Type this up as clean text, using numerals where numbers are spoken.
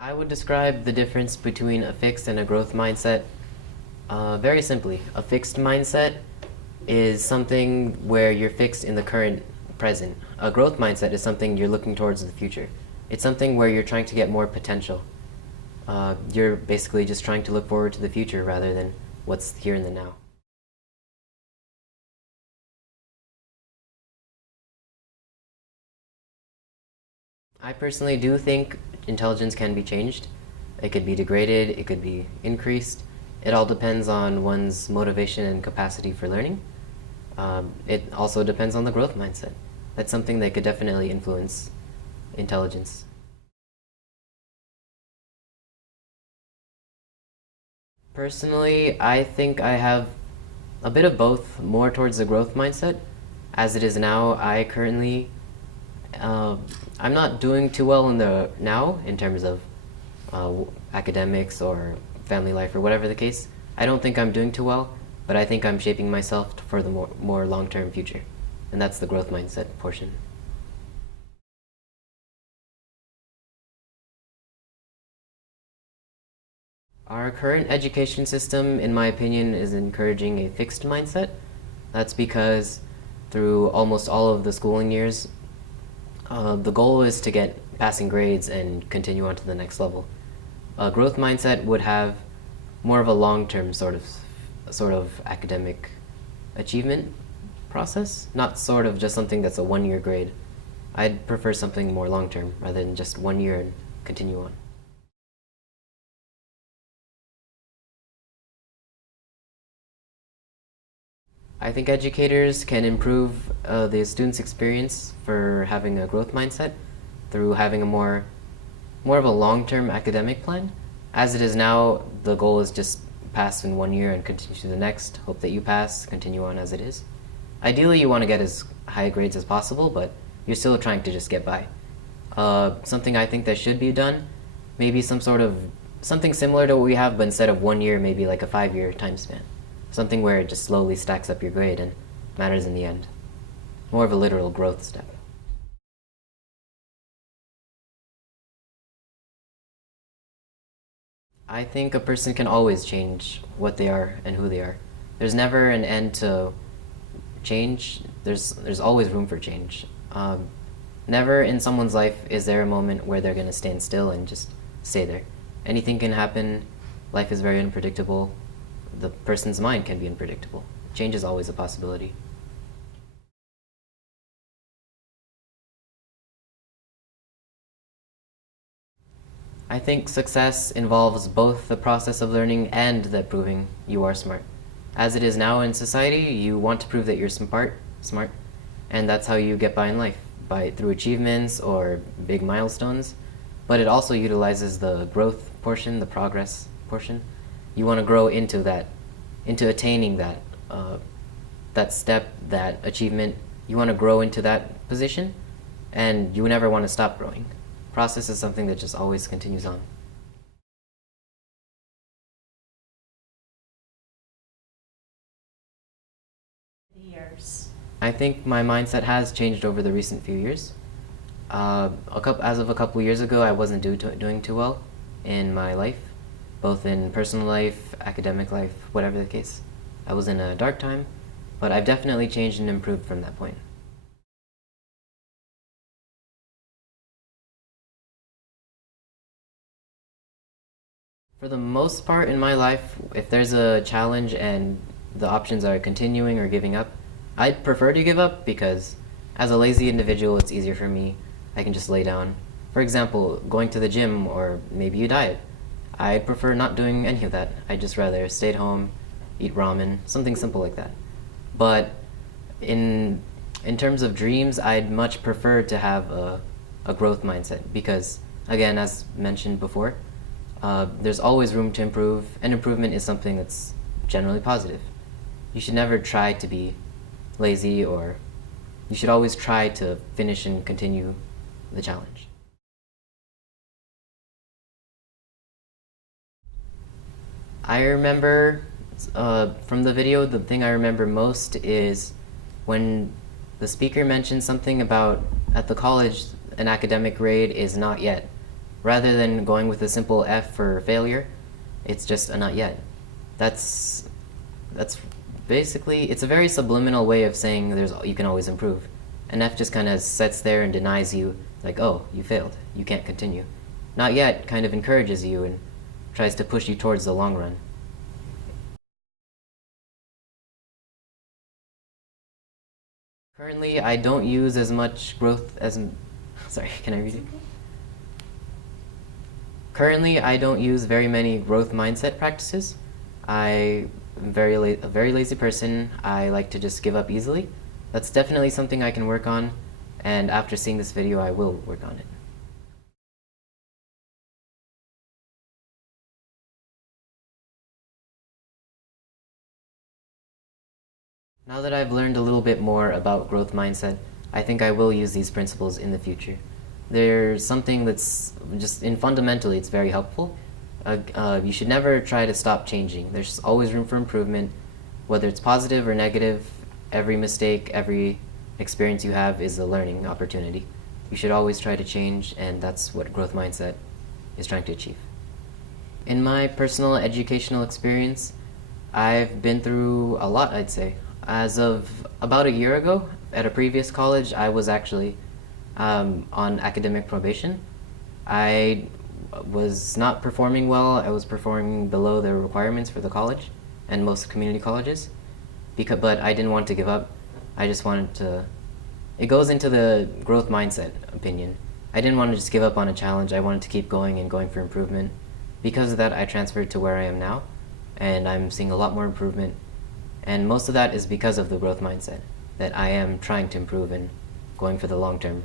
I would describe the difference between a fixed and a growth mindset very simply. A fixed mindset is something where you're fixed in the current present. A growth mindset is something you're looking towards the future. It's something where you're trying to get more potential. You're basically just trying to look forward to the future rather than what's here in the now. I personally do think intelligence can be changed. It could be degraded, it could be increased. It all depends on one's motivation and capacity for learning. It also depends on the growth mindset. That's something that could definitely influence intelligence. Personally, I think I have a bit of both, more towards the growth mindset. As it is now, uh, I'm not doing too well in the now in terms of academics or family life or whatever the case. I don't think I'm doing too well, but I think I'm shaping myself for the more long-term future. And that's the growth mindset portion. Our current education system, in my opinion, is encouraging a fixed mindset. That's because through almost all of the schooling years, the goal is to get passing grades and continue on to the next level. A growth mindset would have more of a long-term sort of academic achievement process, not sort of just something that's a one-year grade. I'd prefer something more long-term rather than just 1 year and continue on. I think educators can improve the student's experience for having a growth mindset through having a more of a long-term academic plan. As it is now, the goal is just pass in 1 year and continue to the next, hope that you pass, continue on as it is. Ideally, you want to get as high grades as possible, but you're still trying to just get by. Something I think that should be done, maybe something similar to what we have, but instead of 1 year, maybe like a 5 year time span. Something where it just slowly stacks up your grade and matters in the end. More of a literal growth step. I think a person can always change what they are and who they are. There's never an end to change. There's always room for change. Never in someone's life is there a moment where they're gonna stand still and just stay there. Anything can happen. Life is very unpredictable. The person's mind can be unpredictable. Change is always a possibility. I think success involves both the process of learning and that proving you are smart. As it is now in society, you want to prove that you're smart, and that's how you get by in life, by through achievements or big milestones. But it also utilizes the growth portion, the progress portion. You want to grow into that, into attaining that step, that achievement. You want to grow into that position, and you never want to stop growing. Process is something that just always continues on. Years. I think my mindset has changed over the recent few years. As of a couple years ago, I wasn't doing too well in my life, both in personal life, academic life, whatever the case. I was in a dark time, but I've definitely changed and improved from that point. For the most part in my life, if there's a challenge and the options are continuing or giving up, I'd prefer to give up because as a lazy individual, it's easier for me. I can just lay down. For example, going to the gym or maybe a diet. I prefer not doing any of that. I'd just rather stay at home, eat ramen, something simple like that. But in in terms of dreams, I'd much prefer to have a growth mindset because, again, as mentioned before, there's always room to improve, and improvement is something that's generally positive. You should never try to be lazy, or you should always try to finish and continue the challenge. I remember from the video, the thing I remember most is when the speaker mentioned something about at the college an academic grade is not yet Rather than going with a simple F for failure, it's just a not yet. That's basically, it's a very subliminal way of saying you can always improve. An F just kind of sits there and denies you, like, oh, you failed, you can't continue. Not yet kind of encourages you and tries to push you towards the long run. Currently, I don't use as much growth as... Sorry, can I read it? Currently, I don't use very many growth mindset practices. I'm a very lazy person. I like to just give up easily. That's definitely something I can work on, and after seeing this video, I will work on it. Now that I've learned a little bit more about growth mindset, I think I will use these principles in the future. There's something that's just fundamentally, it's very helpful. You should never try to stop changing. There's always room for improvement, whether it's positive or negative. Every mistake, every experience you have is a learning opportunity. You should always try to change, and that's what growth mindset is trying to achieve. In my personal educational experience, I've been through a lot, I'd say. As of about a year ago, at a previous college, I was actually on academic probation. I was not performing well. I was performing below the requirements for the college and most community colleges. But I didn't want to give up. I just wanted to... It goes into the growth mindset opinion. I didn't want to just give up on a challenge. I wanted to keep going and going for improvement. Because of that, I transferred to where I am now, and I'm seeing a lot more improvement. And most of that is because of the growth mindset, that I am trying to improve and going for the long term.